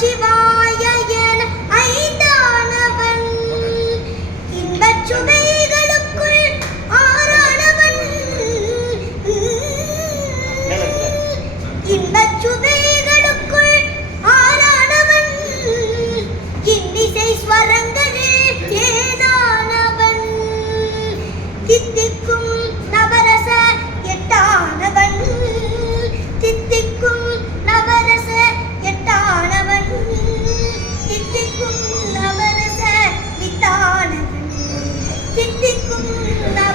去吧。辛苦了